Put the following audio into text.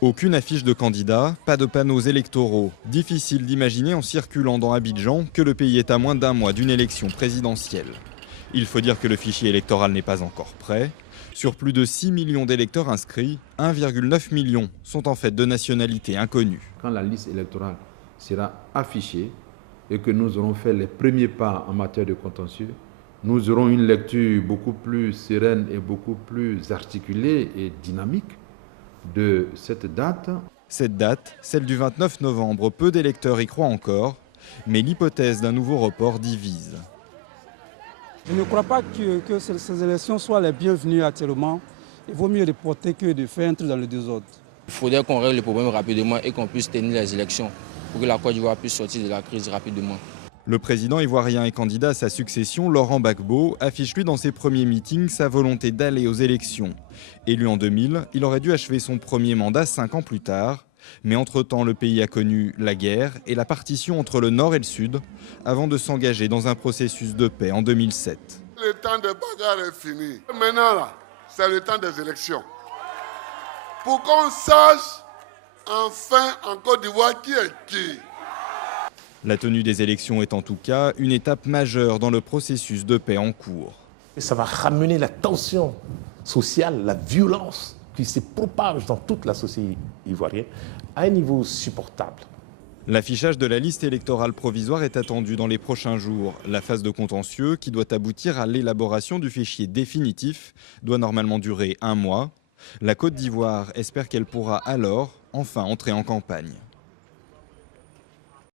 Aucune affiche de candidat, pas de panneaux électoraux. Difficile d'imaginer en circulant dans Abidjan que le pays est à moins d'un mois d'une élection présidentielle. Il faut dire que le fichier électoral n'est pas encore prêt. Sur plus de 6 millions d'électeurs inscrits, 1,9 million sont en fait de nationalité inconnue. Quand la liste électorale sera affichée et que nous aurons fait les premiers pas en matière de contentieux, nous aurons une lecture beaucoup plus sereine et beaucoup plus articulée et dynamique de cette date. Cette date, celle du 29 novembre, peu d'électeurs y croient encore, mais l'hypothèse d'un nouveau report divise. Je ne crois pas que ces élections soient les bienvenues actuellement. Il vaut mieux reporter que de faire entrer dans le désordre. Il faudrait qu'on règle le problème rapidement et qu'on puisse tenir les élections pour que la Côte d'Ivoire puisse sortir de la crise rapidement. Le président ivoirien et candidat à sa succession, Laurent Gbagbo, affiche lui dans ses premiers meetings sa volonté d'aller aux élections. Élu en 2000, il aurait dû achever son premier mandat 5 ans plus tard. Mais entre-temps, le pays a connu la guerre et la partition entre le Nord et le Sud, avant de s'engager dans un processus de paix en 2007. Le temps de bagarre est fini. Maintenant, là, c'est le temps des élections. Pour qu'on sache enfin en Côte d'Ivoire qui est qui. La tenue des élections est en tout cas une étape majeure dans le processus de paix en cours. Ça va ramener la tension sociale, la violence qui se propage dans toute la société ivoirienne à un niveau supportable. L'affichage de la liste électorale provisoire est attendu dans les prochains jours. La phase de contentieux, qui doit aboutir à l'élaboration du fichier définitif, doit normalement durer 1 mois. La Côte d'Ivoire espère qu'elle pourra alors enfin entrer en campagne.